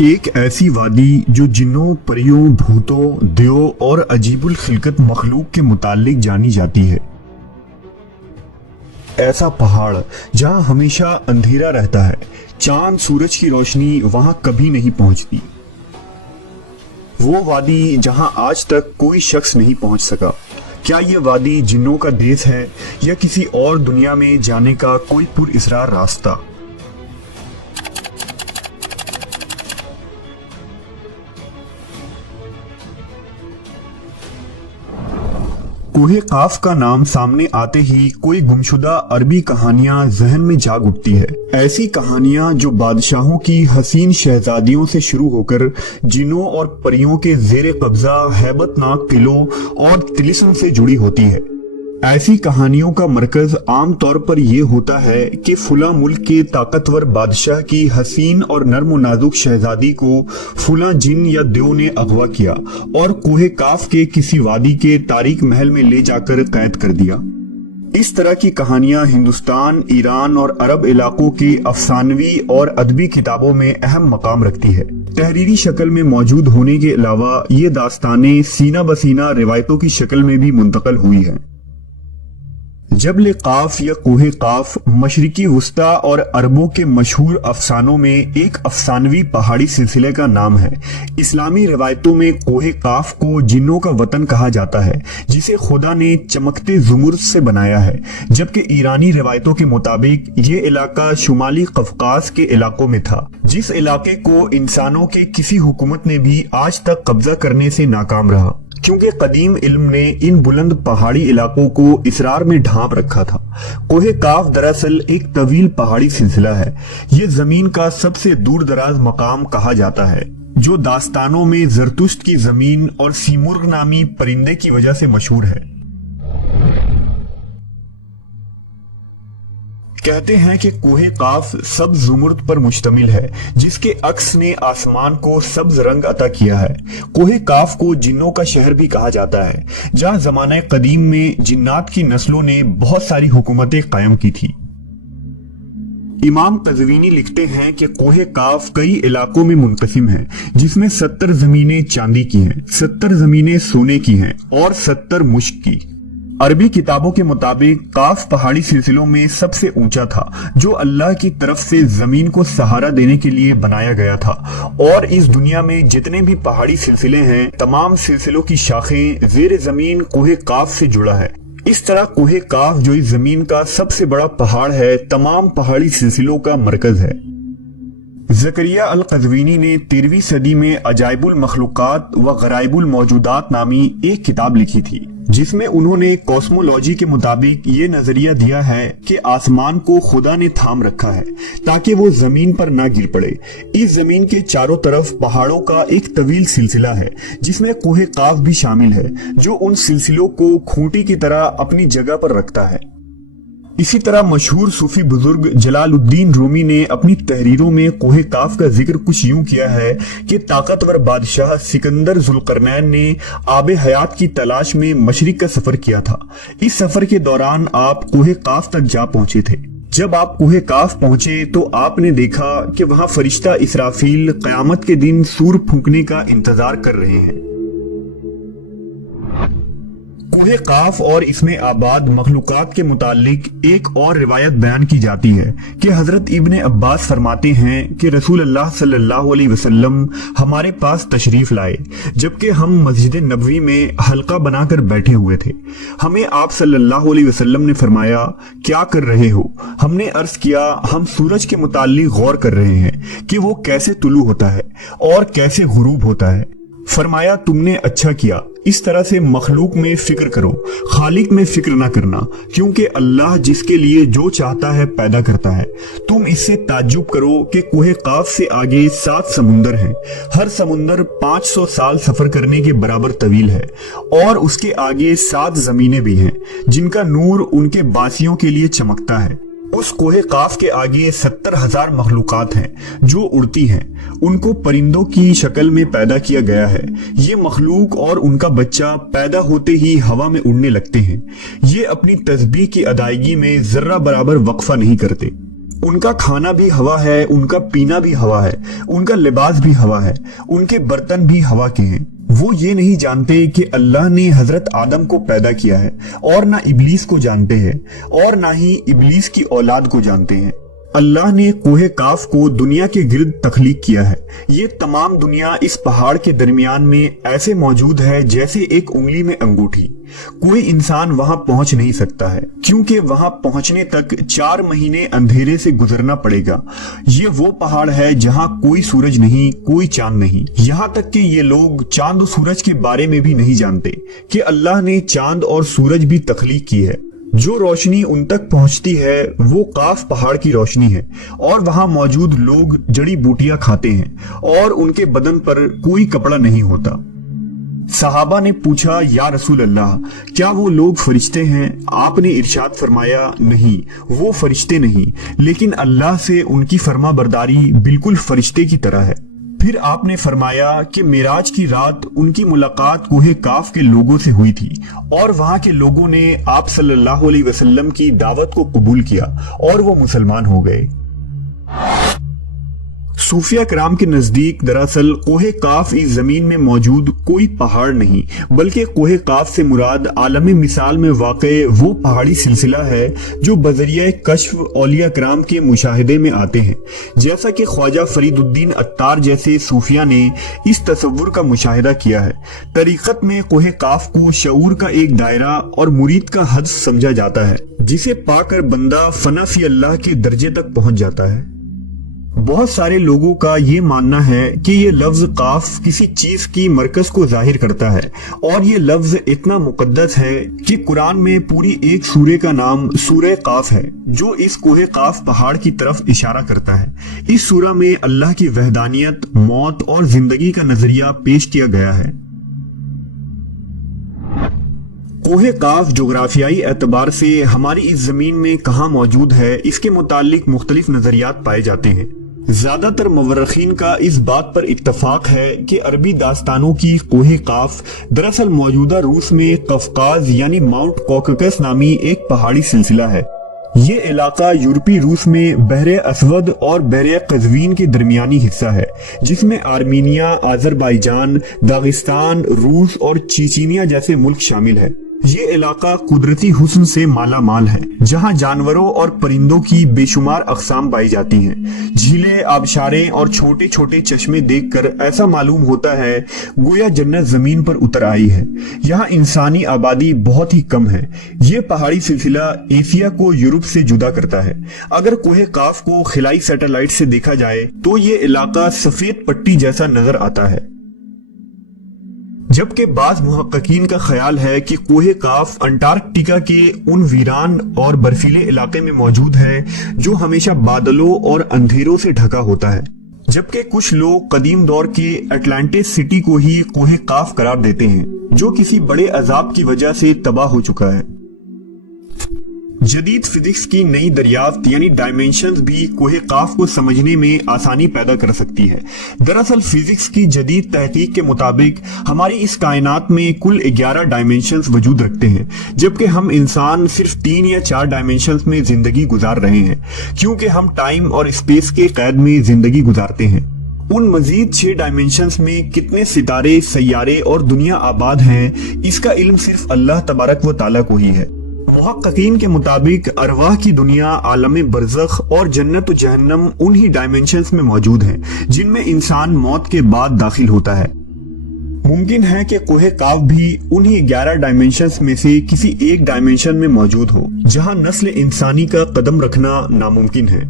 ایک ایسی وادی جو جنوں، پریوں، بھوتوں، دیو اور عجیب الخلقت مخلوق کے متعلق جانی جاتی ہے۔ ایسا پہاڑ جہاں ہمیشہ اندھیرا رہتا ہے، چاند سورج کی روشنی وہاں کبھی نہیں پہنچتی۔ وہ وادی جہاں آج تک کوئی شخص نہیں پہنچ سکا۔ کیا یہ وادی جنوں کا دیس ہے یا کسی اور دنیا میں جانے کا کوئی پر اسرار راستہ؟ کوہ قاف کا نام سامنے آتے ہی کوئی گمشدہ عربی کہانیاں ذہن میں جاگ اٹھتی ہے۔ ایسی کہانیاں جو بادشاہوں کی حسین شہزادیوں سے شروع ہو کر جنوں اور پریوں کے زیر قبضہ ہیبت ناک قلعوں اور طلسم سے جڑی ہوتی ہے۔ ایسی کہانیوں کا مرکز عام طور پر یہ ہوتا ہے کہ فلاں ملک کے طاقتور بادشاہ کی حسین اور نرم و نازک شہزادی کو فلاں جن یا دیو نے اغوا کیا اور کوہ قاف کے کسی وادی کے تاریک محل میں لے جا کر قید کر دیا۔ اس طرح کی کہانیاں ہندوستان، ایران اور عرب علاقوں کے افسانوی اور ادبی کتابوں میں اہم مقام رکھتی ہے۔ تحریری شکل میں موجود ہونے کے علاوہ یہ داستانیں سینہ بسینہ روایتوں کی شکل میں بھی منتقل ہوئی ہیں۔ جبل قاف یا کوہ قاف مشرقی وسطی اور عربوں کے مشہور افسانوں میں ایک افسانوی پہاڑی سلسلے کا نام ہے۔ اسلامی روایتوں میں کوہ قاف کو جنوں کا وطن کہا جاتا ہے جسے خدا نے چمکتے زمرد سے بنایا ہے، جبکہ ایرانی روایتوں کے مطابق یہ علاقہ شمالی قفقاز کے علاقوں میں تھا، جس علاقے کو انسانوں کے کسی حکومت نے بھی آج تک قبضہ کرنے سے ناکام رہا، کیونکہ قدیم علم نے ان بلند پہاڑی علاقوں کو اسرار میں ڈھانپ رکھا تھا۔ کوہ قاف دراصل ایک طویل پہاڑی سلسلہ ہے۔ یہ زمین کا سب سے دور دراز مقام کہا جاتا ہے، جو داستانوں میں زرتشت کی زمین اور سیمرغ نامی پرندے کی وجہ سے مشہور ہے۔ کہتے ہیں کہ کوہ قاف سبز زمرد پر مشتمل ہے، جس کے عکس نے آسمان کو سبز رنگ عطا کیا ہے۔ کوہ قاف کو جنوں کا شہر بھی کہا جاتا ہے، جہاں زمانہ قدیم میں جنات کی نسلوں نے بہت ساری حکومتیں قائم کی تھی۔ امام قزوینی لکھتے ہیں کہ کوہ قاف کئی علاقوں میں منقسم ہے، جس میں 70 زمینیں چاندی کی ہیں، 70 زمینیں سونے کی ہیں اور 70 مشک کی۔ عربی کتابوں کے مطابق قاف پہاڑی سلسلوں میں سب سے اونچا تھا، جو اللہ کی طرف سے زمین کو سہارا دینے کے لیے بنایا گیا تھا، اور اس دنیا میں جتنے بھی پہاڑی سلسلے ہیں، تمام سلسلوں کی شاخیں زیر زمین کوہ قاف سے جڑا ہے۔ اس طرح کوہ قاف جو اس زمین کا سب سے بڑا پہاڑ ہے، تمام پہاڑی سلسلوں کا مرکز ہے۔ زکریا القزوینی نے 13ویں صدی میں عجائب المخلوقات و غرائب الموجودات نامی ایک کتاب لکھی تھی، جس میں انہوں نے کوسمولوجی کے مطابق یہ نظریہ دیا ہے کہ آسمان کو خدا نے تھام رکھا ہے تاکہ وہ زمین پر نہ گر پڑے۔ اس زمین کے چاروں طرف پہاڑوں کا ایک طویل سلسلہ ہے، جس میں کوہ قاف بھی شامل ہے، جو ان سلسلوں کو کھوٹی کی طرح اپنی جگہ پر رکھتا ہے۔ اسی طرح مشہور صوفی بزرگ جلال الدین رومی نے اپنی تحریروں میں کوہ قاف کا ذکر کچھ یوں کیا ہے کہ طاقتور بادشاہ سکندر ذوالقرنین نے آب حیات کی تلاش میں مشرق کا سفر کیا تھا۔ اس سفر کے دوران آپ کوہ قاف تک جا پہنچے تھے۔ جب آپ کوہ قاف پہنچے تو آپ نے دیکھا کہ وہاں فرشتہ اسرافیل قیامت کے دن سور پھونکنے کا انتظار کر رہے ہیں۔ کوہ قاف اور اس میں آباد مخلوقات کے متعلق ایک اور روایت بیان کی جاتی ہے کہ حضرت ابن عباس فرماتے ہیں کہ رسول اللہ صلی اللہ علیہ وسلم ہمارے پاس تشریف لائے جبکہ ہم مسجد نبوی میں حلقہ بنا کر بیٹھے ہوئے تھے۔ ہمیں آپ صلی اللہ علیہ وسلم نے فرمایا، کیا کر رہے ہو؟ ہم نے عرض کیا، ہم سورج کے متعلق غور کر رہے ہیں کہ وہ کیسے طلوع ہوتا ہے اور کیسے غروب ہوتا ہے۔ فرمایا، تم نے اچھا کیا، اس طرح سے مخلوق میں فکر کرو، خالق میں فکر نہ کرنا، کیونکہ اللہ جس کے لیے جو چاہتا ہے پیدا کرتا ہے۔ تم اس سے تعجب کرو کہ کوہ قاف سے آگے 7 سمندر ہیں، ہر سمندر 500 سال سفر کرنے کے برابر طویل ہے، اور اس کے آگے 7 زمینیں بھی ہیں جن کا نور ان کے باسیوں کے لیے چمکتا ہے۔ اس کوہ قاف کے آگے 70,000 مخلوقات ہیں جو اڑتی ہیں، ان کو پرندوں کی شکل میں پیدا کیا گیا ہے۔ یہ مخلوق اور ان کا بچہ پیدا ہوتے ہی ہوا میں اڑنے لگتے ہیں۔ یہ اپنی تسبیح کی ادائیگی میں ذرہ برابر وقفہ نہیں کرتے۔ ان کا کھانا بھی ہوا ہے, ان کا پینا بھی ہوا ہے, ان کا لباس بھی ہوا ہے, ان کے برتن بھی ہوا کے ہیں. وہ یہ نہیں جانتے کہ اللہ نے حضرت آدم کو پیدا کیا ہے, اور نہ ابلیس کو جانتے ہیں, اور نہ ہی ابلیس کی اولاد کو جانتے ہیں. اللہ نے کوہ کاف کو دنیا کے گرد تخلیق کیا ہے. یہ تمام دنیا اس پہاڑ کے درمیان میں ایسے موجود ہے جیسے ایک انگلی میں انگوٹھی. کوئی انسان وہاں پہنچ نہیں سکتا ہے, کیونکہ وہاں پہنچنے تک 4 مہینے اندھیرے سے گزرنا پڑے گا. یہ وہ پہاڑ ہے جہاں کوئی سورج نہیں, کوئی چاند نہیں. یہاں تک کہ یہ لوگ چاند و سورج کے بارے میں بھی نہیں جانتے کہ اللہ نے چاند اور سورج بھی تخلیق کی ہے. جو روشنی ان تک پہنچتی ہے وہ کاف پہاڑ کی روشنی ہے, اور وہاں موجود لوگ جڑی بوٹیاں کھاتے ہیں, اور ان کے بدن پر کوئی کپڑا نہیں ہوتا. صحابہ نے پوچھا, یا رسول اللہ, کیا وہ لوگ فرشتے ہیں؟ آپ نے ارشاد فرمایا, نہیں, وہ فرشتے نہیں, لیکن اللہ سے ان کی فرما برداری بالکل فرشتے کی طرح ہے. پھر آپ نے فرمایا کہ معراج کی رات ان کی ملاقات کوہ کاف کے لوگوں سے ہوئی تھی, اور وہاں کے لوگوں نے آپ صلی اللہ علیہ وسلم کی دعوت کو قبول کیا اور وہ مسلمان ہو گئے. صوفیہ کرام کے نزدیک دراصل کوہ کاف اس زمین میں موجود کوئی پہاڑ نہیں, بلکہ کوہ کاف سے مراد عالم مثال میں واقع وہ پہاڑی سلسلہ ہے جو بذریعہ کشف اولیاء کرام کے مشاہدے میں آتے ہیں. جیسا کہ خواجہ فرید الدین عطار جیسے صوفیہ نے اس تصور کا مشاہدہ کیا ہے. طریقت میں کوہ کاف کو شعور کا ایک دائرہ اور مرید کا حد سمجھا جاتا ہے, جسے پا کر بندہ فنا فی اللہ کے درجے تک پہنچ جاتا ہے. بہت سارے لوگوں کا یہ ماننا ہے کہ یہ لفظ قاف کسی چیز کی مرکز کو ظاہر کرتا ہے, اور یہ لفظ اتنا مقدس ہے کہ قرآن میں پوری ایک سورہ کا نام سورہ قاف ہے, جو اس کوہ قاف پہاڑ کی طرف اشارہ کرتا ہے. اس سورہ میں اللہ کی وحدانیت, موت اور زندگی کا نظریہ پیش کیا گیا ہے. کوہ کاف جغرافیائی اعتبار سے ہماری اس زمین میں کہاں موجود ہے, اس کے متعلق مختلف نظریات پائے جاتے ہیں. زیادہ تر مورخین کا اس بات پر اتفاق ہے کہ عربی داستانوں کی کوہ کاف دراصل موجودہ روس میں قفقاز یعنی ماؤنٹ کوککس نامی ایک پہاڑی سلسلہ ہے. یہ علاقہ یورپی روس میں بحر اسود اور بحر قزوین کے درمیانی حصہ ہے, جس میں آرمینیا, آذربائیجان, داغستان, روس اور چیچینیا جیسے ملک شامل ہے. یہ علاقہ قدرتی حسن سے مالا مال ہے, جہاں جانوروں اور پرندوں کی بے شمار اقسام پائی جاتی ہیں. جھیلیں, آبشاریں اور چھوٹے چھوٹے چشمے دیکھ کر ایسا معلوم ہوتا ہے گویا جنت زمین پر اتر آئی ہے. یہاں انسانی آبادی بہت ہی کم ہے. یہ پہاڑی سلسلہ ایشیا کو یورپ سے جدا کرتا ہے. اگر کوہ کاف کو خلائی سیٹلائٹ سے دیکھا جائے تو یہ علاقہ سفید پٹی جیسا نظر آتا ہے, جبکہ بعض محققین کا خیال ہے کہ کوہ کاف انٹارکٹیکا کے ان ویران اور برفیلے علاقے میں موجود ہے جو ہمیشہ بادلوں اور اندھیروں سے ڈھکا ہوتا ہے. جبکہ کچھ لوگ قدیم دور کے اٹلانٹس سٹی کو ہی کوہ کاف قرار دیتے ہیں, جو کسی بڑے عذاب کی وجہ سے تباہ ہو چکا ہے. جدید فزکس کی نئی دریافت یعنی ڈائمینشنز بھی کوہ کاف کو سمجھنے میں آسانی پیدا کر سکتی ہے. دراصل فزکس کی جدید تحقیق کے مطابق ہماری اس کائنات میں کل 11 ڈائمینشنز وجود رکھتے ہیں, جبکہ ہم انسان صرف 3 یا 4 ڈائمینشنز میں زندگی گزار رہے ہیں, کیونکہ ہم ٹائم اور اسپیس کے قید میں زندگی گزارتے ہیں. ان مزید 6 ڈائمینشنز میں کتنے ستارے, سیارے اور دنیا آباد ہیں, اس کا علم صرف اللہ تبارک و تعالیٰ کو ہی ہے. محققین کے مطابق ارواح کی دنیا, عالم برزخ اور جنت و جہنم انہی ڈائمینشنز میں موجود ہیں جن میں انسان موت کے بعد داخل ہوتا ہے. ممکن ہے کہ کوہ کاف بھی انہی 11 ڈائمینشنز میں سے کسی ایک ڈائمینشن میں موجود ہو, جہاں نسل انسانی کا قدم رکھنا ناممکن ہے.